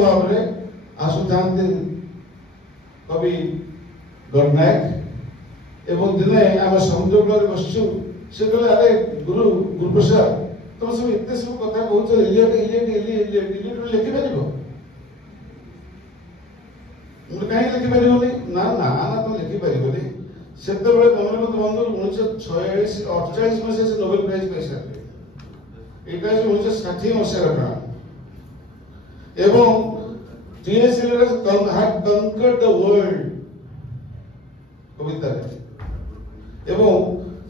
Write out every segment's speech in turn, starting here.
भाव में आसुचाते कवि गणनायक एवं दिने आम समुद्र कूल बसचु से कहले अरे गुरु प्रसाद तुम सब इतने सब कथा कहूच इलियट लिखि पार कहीं लिखि पार ना ना ना तुम लिखि पार से बंगबंधु बंधु 1948 मसीह से नोबेल प्राइज पाई सारे यहाँ 1960 मसीह एवं T.S. Eliot had conquered the world कविता एवं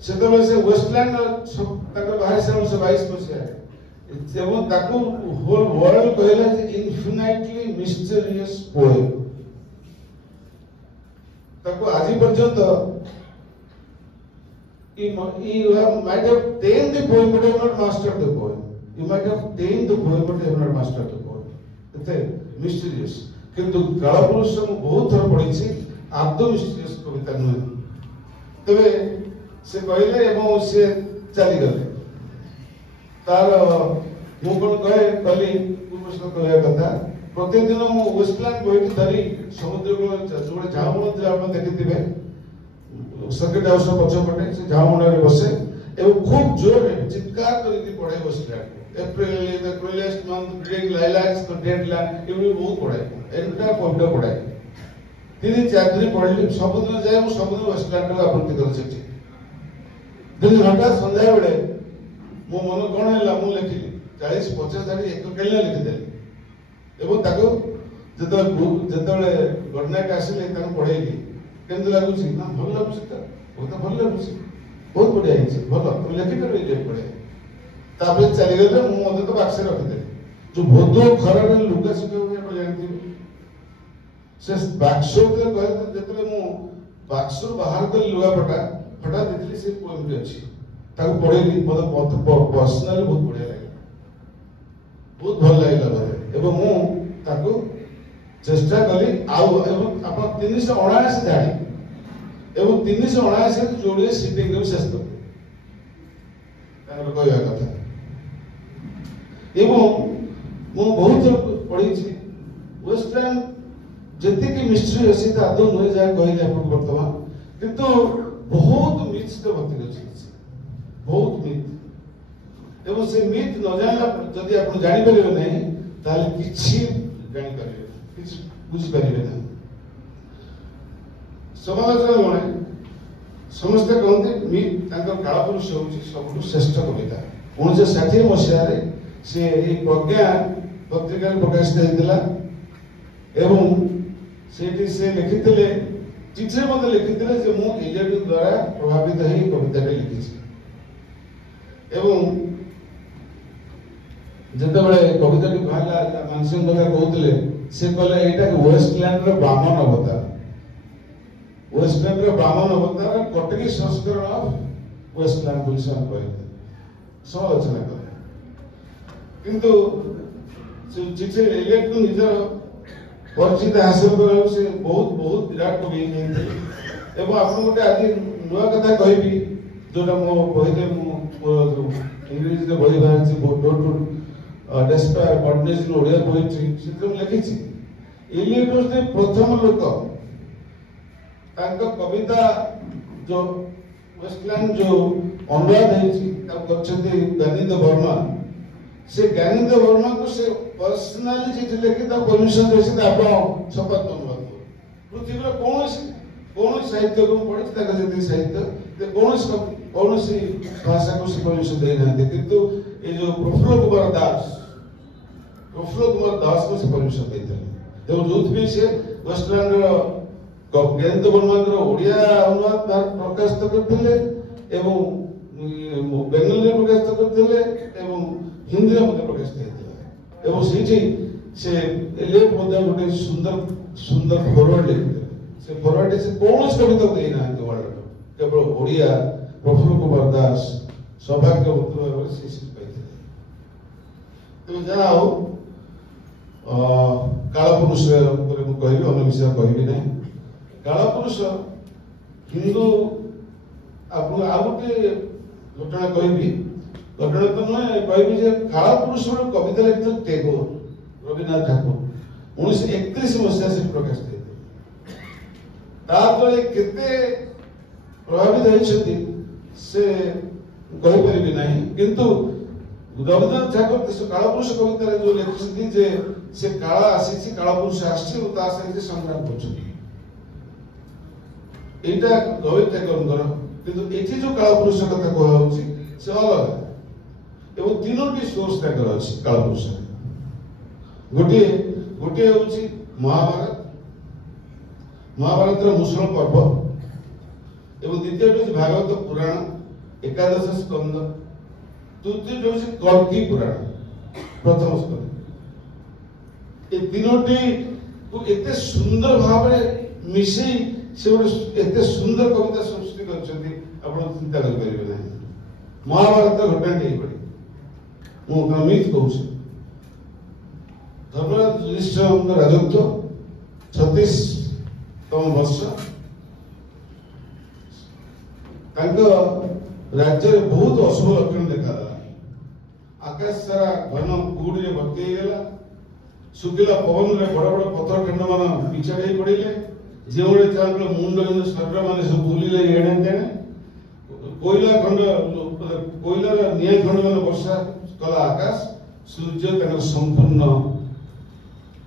सेतबे से वेस्टलैंड तकर बाहर से 1922 मसीह एवं ताकू होल वर्ल्ड कहला इनफिनाइटली मिस्टीरियस पोएम ताकू आज पर्यंत you might have tamed the poem but you have not mastered the poem. You might have tamed the poem but you have not mastered the poem. इतने mysterious किंतु कालपुरुष मु बहुत थर पढ़ी छी आदो मिस्टीरियस कविता नुहे तबे से कहले एवं से चली गले तार मु कोन कहे कली पूर्वस्थ कहया कथा प्रतिदिन मु वेस्टलैंड बोइट धरी समुद्र को जोड़े झामुन आपण देखिथिबे सर्किट हाउस पछपटे से झामुन रे बसे एवं खूब जोर चित्कार करके पढ़े Westland April is the coolest month, breeding lilacs, the dead land, ये भी बहुत पढ़ाई, एंटा कविता पढ़ाई, 3-4 दिन पढ़ली, सबुदिन जाए वो सबुदिन वेस्टलैंड का अपन तिकर चीज़, दिन घंटा संध्या बड़े, वो मनो कौन है लामू लिखी, 40-50 दारी एक केले लिखी दे, एवं ताको जतोले गणनायक आसिले ताको पढ़ेगी, केंद्र लागू ची ना भल लागू ची ता, वो तो भल लागू ची, बहुत बढ़िया है ची, भल, तुम लिखी कर भी पढ़े ताबे चली गले मु मते तो बाक्स रखि दे जो भोदो खरा रे लुगा सिके हुए आपण जानथि से बाक्स के कहते जेतले मु बाक्स बाहर कर लुगा पटा फटा देखली से पोएम रे अछि ताको पढेली मते पर्सनली बहुत बढ़िया लागला बहुत भल लागला भाई एवं मु ताको चेष्टा कली आउ एवं आपण 379 धाडी एवं 379 जोड़े सिटिंग रे शेष कर ताकर कहया कथा एवं मु बहुत पढ़ी छी वेस्टर्न जति की मिस्ट्री अछि त आदो नय जाय कहले अपन वर्तमान किंतु बहुत मिथ तो भक्ति अछि बहुत मिथ एवं से मिथ न जानला जदि आपण जानि परिबे नै ताले किछि जानि परिबे किछि बुझि परिबे नै समालोचना गणे समस्त कहते मिथ तांकर कालपुरुष होछि सबटु श्रेष्ठ कविता 1960 मसिया रे से प्रज्ञा पत्रिका प्रकाशित होता एवं से लिखिले चिठी मत लिखिले जे मु इलियट द्वारा प्रभावित हो कविता लिखी एवं जितेबाला कविता बाहर मानसिंह कथा कहते से कहले एटा वेस्टलैंड बामन अवतार वेस्टलैंड बामन अवतार कटकी संस्करण ऑफ वेस्टलैंड बोली कहते समालोचना कले किंतु चिठी एलियट को निजर परिचित हासिल करने से बहुत विराट कवि होते एवं आपन गोटे आज नुआ कथा कहबी जोटा मो कहले मो इंग्लिश रे बही बाहर छी door to despair ordination Odia poetry से लिखी छी एलियट ने प्रथम लोक तांका कविता जो वेस्टलैंड जो अनुवाद हेछि ता करछथि गणित वर्मा से ज्ञानित वर्मा को से पर्सनली चिठी लिखि ता परमिशन देछि ता आपण शपथ अनुवाद पृथ्वी रे कोन साहित्य को पढि ता जति साहित्य ते कोन सी भाषा को से परमिशन दे ना किंतु ये जो प्रफुल्ल कुमार दास को से परमिशन देते जब जोथ भी से वेस्टलैंड रो ज्ञानित वर्मा रो ओडिया अनुवाद प्रकाश करथिले एवं बेंगली प्रकाश करथिले एवं हिंदी में प्रकाश होता एवं से एलियट गोटे सुंदर फॉरवर्ड लिखते से फॉरवर्ड से कौन कविता देना वर्ल्ड केवल ओडिया प्रफुल्ल कुमार दास सौभाग्यवत भाव से पाई तो जाओ कालपुरुष कहि अन्य विषय कहबी ना कालपुरुष हिंदू आप गोटे घटना कहबी घटना तो नुहे कहबी जे कालपुरुष कविता लिखते टैगोर रविन्द्रनाथ ठाकुर 1931 मसीहा से प्रकाश दे ताद्वारा केते प्रभावित होइछथि से कहि परिबि नाही किंतु रवींद्रनाथ ठाकुर से कालपुरुष कविता जो लिखुछथि जे से काल आसी कालपुरुष आसी ता सहित संग्राम करछथि एटा रवींद्रनाथ ठाकुरଙ୍କର किंतु एठी जो कालपुरुष कथा कहला होछि से अलग एवं तीनोटी सोर्स ताकर अछि कालपुरुष गोटे गोटे होछि महाभारत मुसल पर्व एवं द्वितीय भागवत पुराण एकादश स्कंद तृतीय होछि कल्की पुराण प्रथम स्कंद ए तीनोटी को एते सुंदर भाव में मिसई से एते सुंदर कविता सृष्टि करछथि आपण चिंता कर परिबे नाही महाभारत घटना एई पड़ी मु क्रमित कहूछि धर्मराज युधिष्ठिर राजत्व 36तम वर्ष राज्य में बहुत अशुभ लक्षण देखा आकाश सारा घन कुहुड़ी भर्ती होगा शुखिला पवन में बड़ बड़ पथर खंड मान पिछाड़ी पड़े जो चाहते मुंड शरीर मान सब बुलिले एणे तेणे कोयला खंड कोयलार निआ खंड मान वर्षा कला आकाश सूर्य संपूर्ण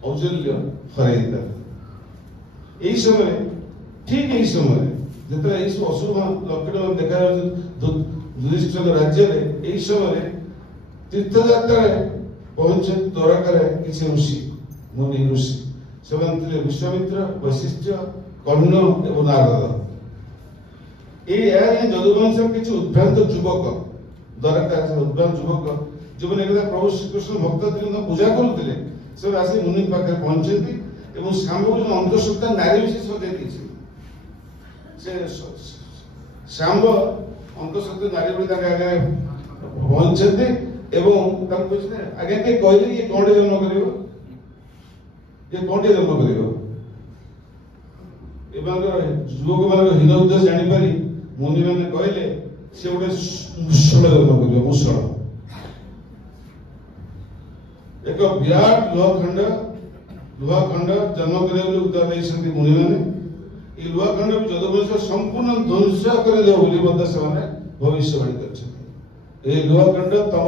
औजल्य हरई यही समय ठीक यही समय जिते अशुभ लक्षण देखा युधिष्ठिर राज्य में यही समय तीर्थयात्रा पहुंचे द्वारका किसी ऋषि मुनि ऋषि से विश्वामित्र वशिष्ठ कर्ण एवं नारद यदुवंश किसी उद्भ्रांत युवक द्वारका उद्भ्रांत युवक जो प्रभु श्रीकृष्ण भक्त पूजा करुले से आसी मुनि पाखे पहुंचती शाम को जो अंधश्रद्धा नारी विशेष सजाई श्याम अंधश्रद्धा नारी आगे पहुंचते आगे किए कहले ये कौन जन्म कर ये कौन जन्म कर युवक मान हीन उद्देश्य जानीपारी मुनि मैंने कहले से गोटे मुसल जन्म कर मुसल एक विराट लुहाखंड जन्म कर मुनि मैंने लुहाखंड यदुवंश संपूर्ण ध्वंस कर भविष्यवाणी कर लुहाखंड तम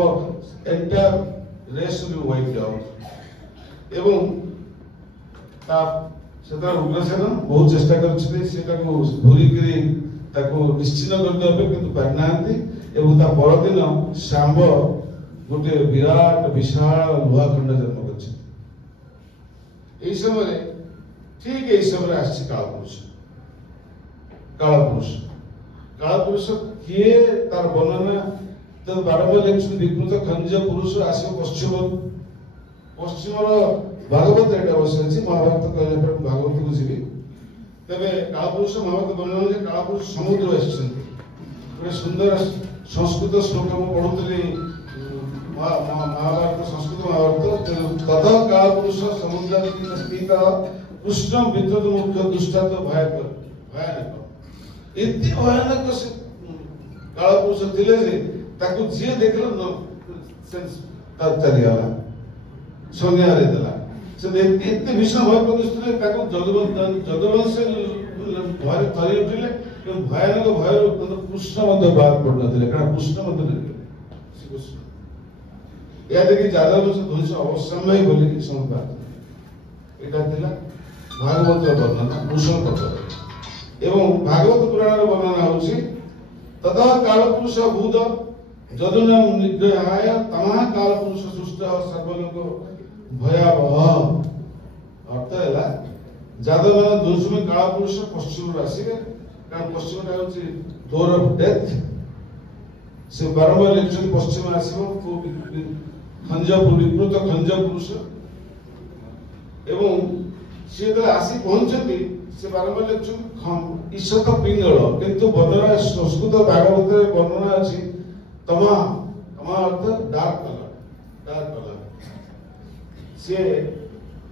entire race will wiped out एवं उग्रसेन बहुत चेष्टा कर निश्चिन्न करदे किंतु पारिना परदिन शांब गोटे विराट विशाल लुहाखंड जन्म कर समय ठीक यही समय आसी कालपुरुष कालपुरुष कालपुरुष किए तार वर्णना तो बारंबार लिखुन विकृत खंज पुरुष आस पश्चिम पश्चिम भागवत एटा बस महाभारत कहले भागवत को जीवी तबे कालपुरुष महाभारत वर्णना कालपुरुष समुद्र गोटे सुंदर संस्कृत श्लोक पढ़ुली महाभारत संस्कृत महाभारत तद कालपुरुष समुद्र स्थित कृष्ण विद्युत मुख्य दुष्टात भयानक एति भयानक से कालपुरुष थिले जे ताकू जी देखल चलिगला संज्ञा रे देला से एते भीषण भय प्रतिष्ठित ताकू जदुवंश भय थरी उठिले भयानक भय कृष्ण मध्य बात पड़नथिले कारण कृष्ण मध्य श्रीकृष्ण या देखि जादव ध्वंस अवश्यमय बोली संवाद एटा थिला भागवत वर्णना भूषण पत्र एवं भागवत पुराण वर्णना होछि तदा कालपुरुष भूत जदुनम निग्रहाय तमः कालपुरुष सृष्ट सर्वलोक भयावह अर्थ हैला जादव मान ध्वंस में कालपुरुष पश्चिम आसीबे कारण पश्चिम टा होछि डोर ऑफ डेथ से बारंबार इलेक्शन पश्चिम आसीबो खंजपुर विकृत खंजपुरुष एवं सी आसी पहुंचती से बारंबार लिखुन ईशत पिंगल किंतु वर्णना संस्कृत भागवत वर्णना अछि तमा तमा अर्थ डार्क कलर से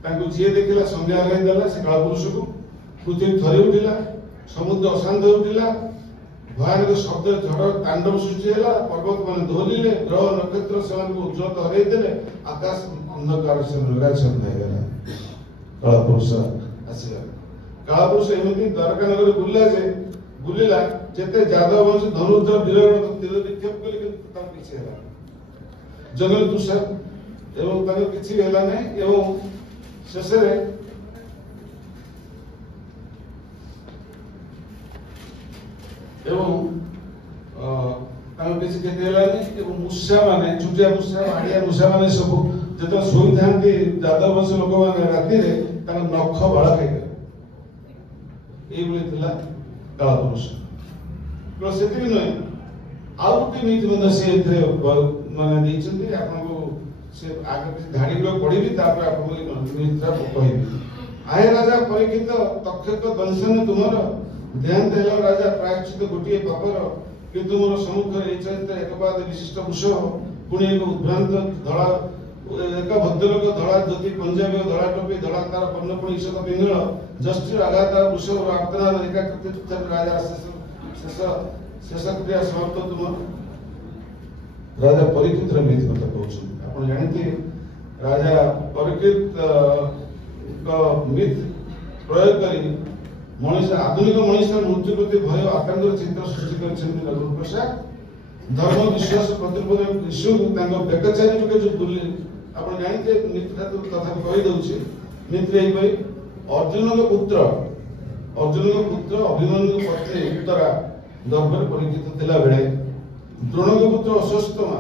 तांको जे देखिला संज्ञा लगाई देला से कालपुरुष को पृथ्वी थरी उठिला समुद्र अशांत उठिला भयानक शब्द झड़ तांडव सृष्टि है पर्वत मान दोलिले ग्रह नक्षत्र से उज्ज्वल हरई देले आकाश अंधकार से मृगाच्छन्न हो गला कालपुरुष आसला कालपुरुष एमती द्वारका नगर बुलिला जे बुलिला जेते जादव वंश धनुर्धर वीरगण तीर निक्षेप कले कि किसी है जंगल तुषार एवं तांकर किसी हेला नै एवं शेष रे एवं तांकर किसी केते हेला नै एवं मूषा माने छुटिया मूषा आड़िया मूषा माने सब जेतो सोई थांती जादव वंश लोक माने राती रे तांकर नख बाळा खाइ ए बोले थिला कालपुरुष तो सेति भी नै आउ के नीति बंद से एथरे माने दैछन्ती आपनको से आगे धाड़ी लोग पढ़ी तापर आपको नीतिरा कहिबी आए राजा परीक्षित तक्षक दंशन तुमर ध्यान देला राजा प्रायश्चित गोटिए पापर किंतु मोर सम्मुख ए चरित्र एकपाद विशिष्ट वृष पुणी एक उद्भ्रांत धड़ा एक भद्रलोक धड़ा ज्योति पंजाबी धड़ा टोपी धड़ा तार पर्णपुणी ईशत पिंगल जस्टिर आघात वृष आर्तना एकाकृत राजा शेष शेष क्रिया समाप्त तुम राजा परीक्षित नीति कथा कहउछन आपण जानते राजा परीक्षित मिथ प्रयोग करी मनुष्य आधुनिक मनुष्य मृत्यु प्रति भय आतंक चिंता सृष्टि करछन्ति रघुवर प्रसाद धर्म विश्वास प्रतिपन्न ईश्वर तांको बेकचारी के जो बुली आपण जानते नीति कथा कहि दउछि नीति एई पई अर्जुन के पुत्र अभिमन्यु पत्नी उत्तरा दरबार परीक्षित थिला बेले द्रोण के पुत्र अश्वत्थामा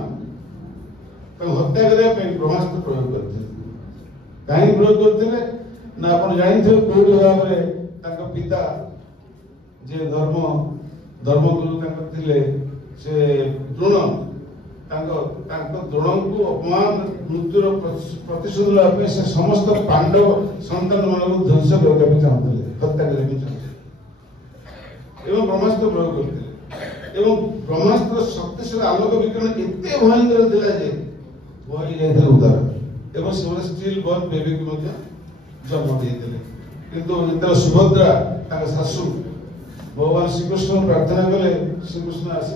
हत्या करने ब्रह्मास्त्र प्रयोग करते कहीं प्रयोग करते ना आप जानते कौटी भाव में पिता जे धर्मगुरु थे से द्रोण द्रोण को अपमान मृत्युर प्रतिशोध लाभ से समस्त पांडव संतान मान ध्वंस करने चाहते हत्या करने चाहते एवं ब्रह्मास्त्र प्रयोग करते एवं ब्रह्मास्त्र शक्तिशाली आलोक विकिरण एते भयंकर थिला जे वही जाइए उदार एवं से स्टिल बर्न बेबी को जन्म देते किंतु इतर सुभद्रा शाशु भगवान श्रीकृष्ण प्रार्थना कले श्रीकृष्ण आसी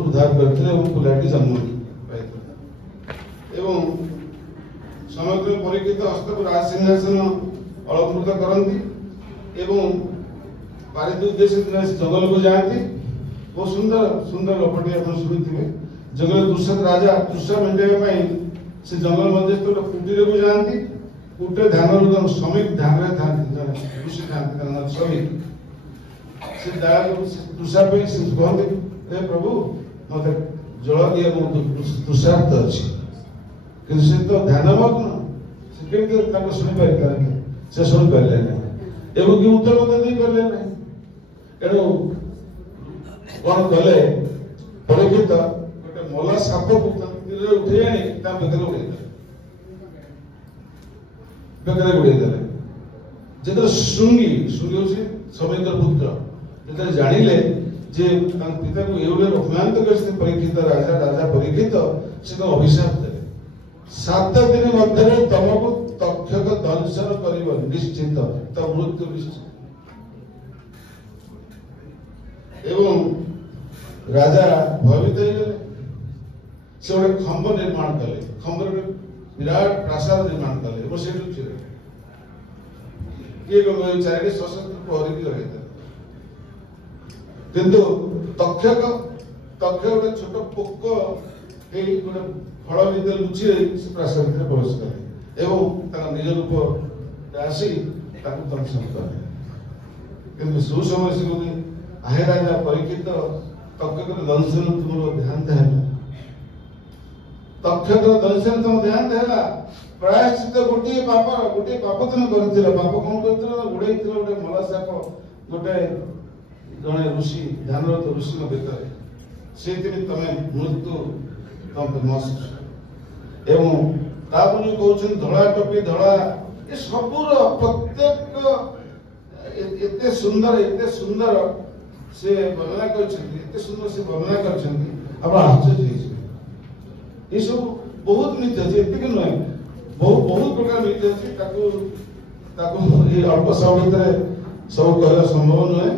उद्धार करते पिलाटी जन्म एवं समग्र परीक्षित हस्त राज सिंहासन अलंकृत करती एवं पारित उद्देश्य जंगल को जाती बहुत सुंदर सुंदर गपटी आप शुणी जंगल दुष्यंत राजा तृषा मेंटेवा से जंगल मध्य कुटीर को जाती कुटीर ध्यान श्रमिक ध्यान ऋषि था श्रमिक से तृषा कहते हे प्रभु मत जल दिए तृषार्थ अच्छी कि तो ध्यानमग्न से केमती शुणी पारे से शुणी पारे एवं कि उत्तर मत दे पारे ना एणु कौन कले परीक्षित गोटे मला साप को उठे आनी बेकर गुड़े जो श्रृंगी श्रृंगी हूँ सौमित्र पुत्र जो जानिले जे पिता को एवढे अपमानित कर परीक्षित राजा परीक्षित से अभिशाप दे 7 दिन मध्य तुमको तक्षक दंशन कर निश्चित तो मृत्यु निश्चित एवं राजा भयभीत हो गए से गोटे खंब निर्माण कले खंबर विराट प्रासाद निर्माण कले से किए चारे सशस्त्र प्रहरी भी रही किंतु तक्षक गोटे छोट पोक गोटे फल भर लुचि से प्रासाद भर प्रवेश कले एवं निज रूप आसी दंशन कले किंतु सुसमय से कहते आहे राजा परीक्षित तक्षक दंशन तुम ध्यान देला तक्षक दंशन तुम ध्यान देला प्रायश्चित गोटे पाप तुम कर पाप कौन कर गुड़े गोटे मला साप गोटे जड़े ऋषि ध्यानरत ऋषि बेकर से तमें मृत्यु तुम नष्ट एवं तापर जो कहते धड़ा टोपी धड़ा ये सबूर प्रत्येक एते सुंदर से वर्णना करते सुंदर से वर्णना कर आश्चर्य ये सब बहुत नीति अच्छे एतिक नुहे बहुत प्रकार नीति अच्छी अल्प समय सब कहना संभव नुहे